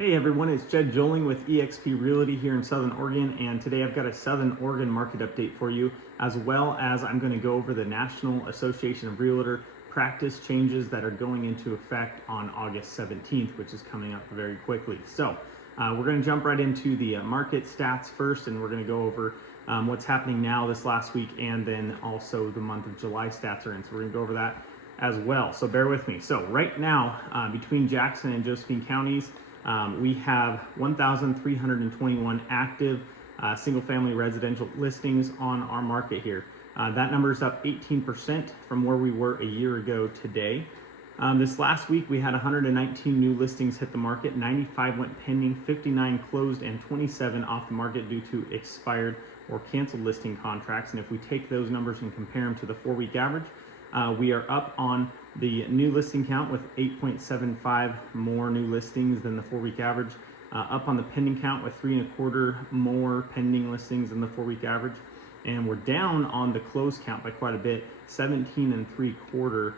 Hey everyone, it's Jed Joling with eXp Realty here in Southern Oregon, and today I've got a Southern Oregon market update for you, as well as I'm going to go over the National Association of Realtor practice changes that are going into effect on August 17th, which is coming up very quickly. So we're going to jump right into the market stats first, and we're going to go over what's happening now this last week, and then also the month of July stats are in. So we're going to go over that as well. So bear with me. So right now, between Jackson and Josephine counties, we have 1,321 active single-family residential listings on our market here. That number is up 18% from where we were a year ago today. This last week, we had 119 new listings hit the market, 95 went pending, 59 closed, and 27 off the market due to expired or canceled listing contracts. And if we take those numbers and compare them to the 4-week average, we are up on the new listing count with 8.75 more new listings than the 4-week average, up on the pending count with 3.25 more pending listings than the 4-week average, and we're down on the close count by quite a bit, 17.75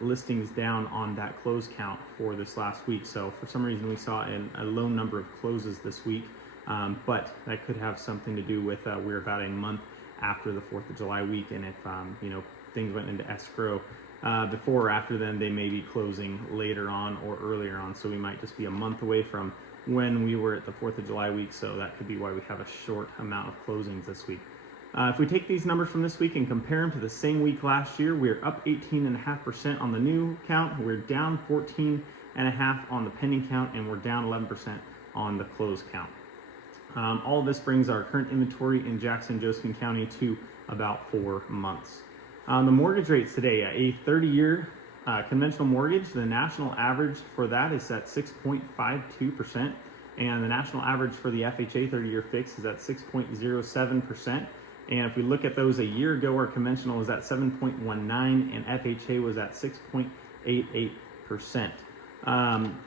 listings down on that close count for this last week. So for some reason we saw a low number of closes this week, but that could have something to do with we're about a month after the 4th of July week, and if things went into escrow before or after, then they may be closing later on or earlier on. So we might just be a month away from when we were at the 4th of July week. So that could be why we have a short amount of closings this week. If we take these numbers from this week and compare them to the same week last year, we're up 18.5% on the new count. We're down 14.5% on the pending count, and we're down 11% on the closed count. All of this brings our current inventory in Jackson, Josephine County to about 4 months. The mortgage rates today, a 30-year conventional mortgage, the national average for that is at 6.52%, and the national average for the FHA 30-year fix is at 6.07%. And if we look at those a year ago, our conventional was at 7.19, and FHA was at 6.88%.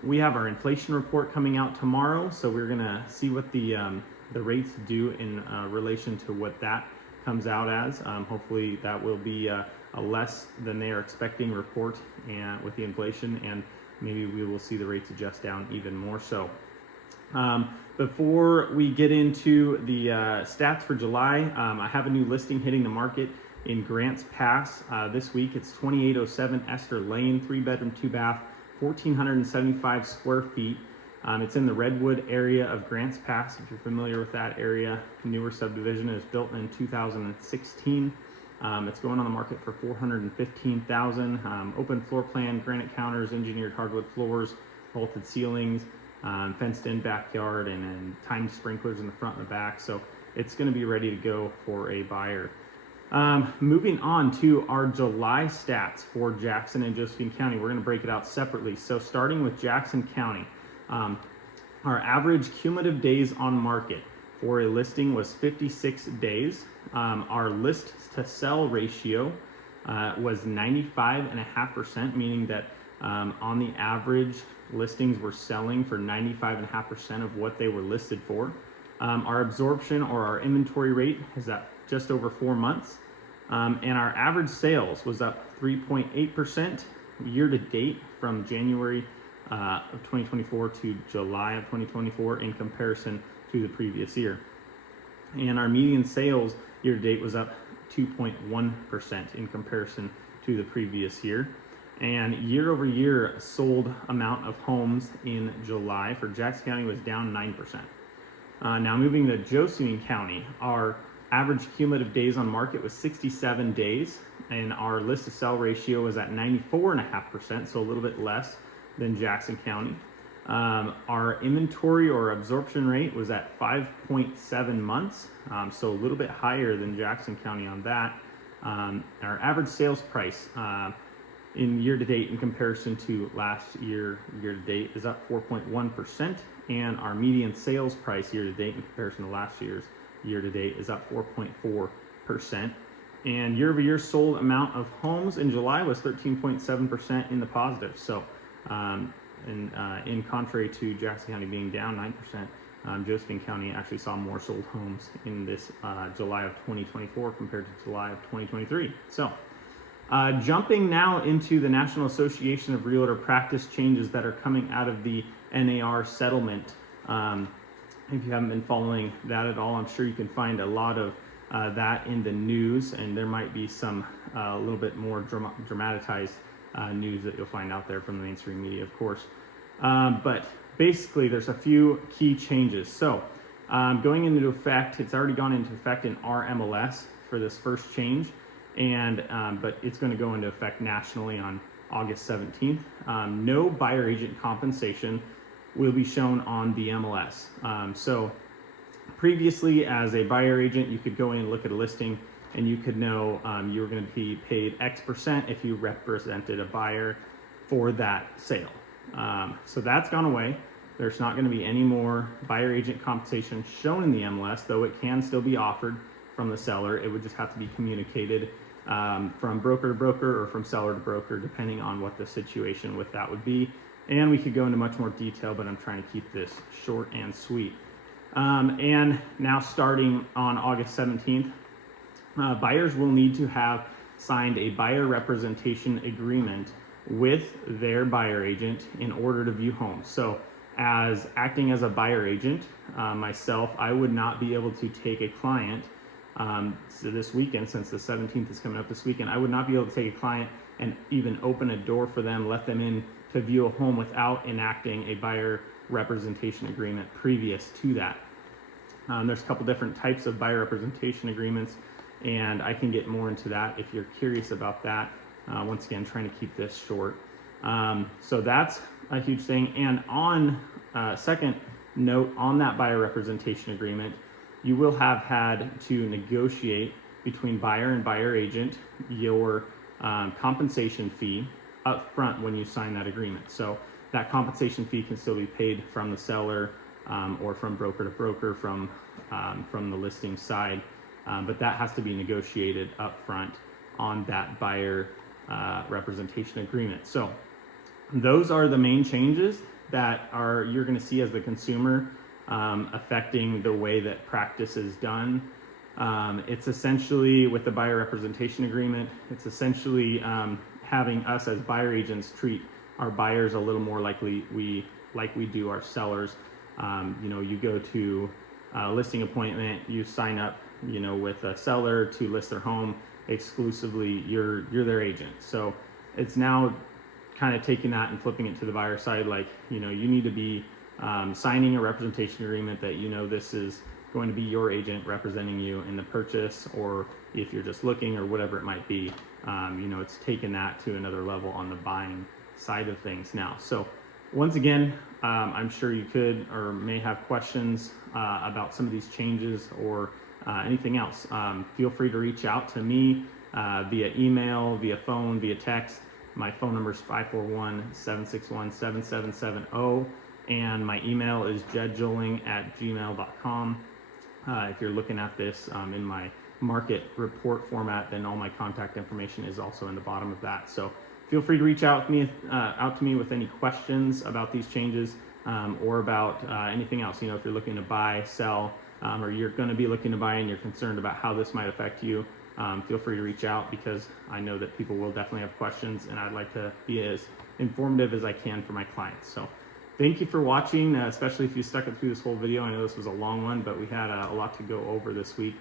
We have our inflation report coming out tomorrow, so we're going to see what the rates do in relation to what that comes out as. Hopefully that will be a less than they are expecting report and with the inflation, and maybe we will see the rates adjust down even more so. Before we get into the stats for July, I have a new listing hitting the market in Grants Pass this week. It's 2807 Esther Lane, 3-bedroom, 2-bath, 1,475 square feet. It's in the Redwood area of Grants Pass, if you're familiar with that area. Newer subdivision. It was built in 2016. It's going on the market for $415,000. Open floor plan, granite counters, engineered hardwood floors, vaulted ceilings, fenced-in backyard, and timed sprinklers in the front and the back. So it's going to be ready to go for a buyer. Moving on to our July stats for Jackson and Josephine County. We're going to break it out separately. So starting with Jackson County, our average cumulative days on market for a listing was 56 days. Our list to sell ratio was 95.5%, meaning that on the average, listings were selling for 95.5% of what they were listed for. Our absorption, or our inventory rate, is at just over 4 months. And our average sales was up 3.8% year to date from January of 2024 to July of 2024 in comparison to the previous year. And our median sales year to date was up 2.1% in comparison to the previous year. And year over year sold amount of homes in July for Jackson County was down 9%. Now moving to Josephine County, our average cumulative days on market was 67 days, and our list to sell ratio was at 94.5%, so a little bit less than Jackson County. Our inventory or absorption rate was at 5.7 months, so a little bit higher than Jackson County on that. Our average sales price in year to date in comparison to last year to date is up 4.1%, and our median sales price year to date in comparison to last year's year to date is up 4.4%. And year over year sold amount of homes in July was 13.7% in the positive. So in contrary to Jackson County being down 9%, Josephine County actually saw more sold homes in this July of 2024 compared to July of 2023. So jumping now into the National Association of Realtor practice changes that are coming out of the NAR settlement. If you haven't been following that at all, I'm sure you can find a lot of that in the news, and there might be some a little bit more dramatized news that you'll find out there from the mainstream media, of course. But basically, there's a few key changes. So going into effect, it's already gone into effect in our MLS for this first change, and but it's going to go into effect nationally on August 17th. No buyer agent compensation will be shown on the MLS. So previously, as a buyer agent, you could go in and look at a listing and you could know you were going to be paid X% if you represented a buyer for that sale. So that's gone away. There's not going to be any more buyer agent compensation shown in the MLS, though it can still be offered from the seller. It would just have to be communicated from broker to broker or from seller to broker, depending on what the situation with that would be. And we could go into much more detail, but I'm trying to keep this short and sweet. And now starting on August 17th, buyers will need to have signed a buyer representation agreement with their buyer agent in order to view homes. So as acting as a buyer agent, myself, I would not be able to take a client so this weekend, since the 17th is coming up this weekend, I would not be able to take a client and even open a door for them, let them in to view a home without enacting a buyer representation agreement previous to that. There's a couple different types of buyer representation agreements, and I can get more into that if you're curious about that. Once again, trying to keep this short. So that's a huge thing. And on second note, on that buyer representation agreement, you will have had to negotiate between buyer and buyer agent your compensation fee up front when you sign that agreement. So that compensation fee can still be paid from the seller or from broker to broker from the listing side, but that has to be negotiated up front on that buyer representation agreement. So those are the main changes that you're going to see as the consumer, affecting the way that practice is done. It's essentially, with the buyer representation agreement, it's essentially having us as buyer agents treat our buyers a little more like we do our sellers. You go to a listing appointment, you sign up, with a seller to list their home exclusively. You're their agent. So it's now kind of taking that and flipping it to the buyer side. Like, you need to be signing a representation agreement that this is going to be your agent representing you in the purchase, or if you're just looking or whatever it might be. It's taken that to another level on the buying side of things now. So once again, I'm sure you could or may have questions about some of these changes or anything else. Feel free to reach out to me via email, via phone, via text. My phone number is 541-761-7770, and my email is jedjoling@gmail.com. If you're looking at this in my market report format, then all my contact information is also in the bottom of that. So feel free to reach out to me with any questions about these changes or about anything else. If you're looking to buy, sell, or you're going to be looking to buy and you're concerned about how this might affect you, feel free to reach out, because I know that people will definitely have questions, and I'd like to be as informative as I can for my clients. So thank you for watching, especially if you stuck it through this whole video. I know this was a long one, but we had a lot to go over this week.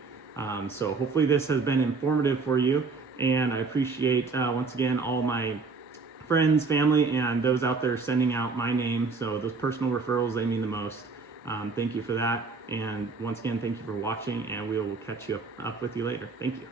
So hopefully this has been informative for you, and I appreciate once again all my friends, family, and those out there sending out my name. So those personal referrals, they mean the most. Thank you for that. And once again, thank you for watching, and we will catch you up with you later. Thank you.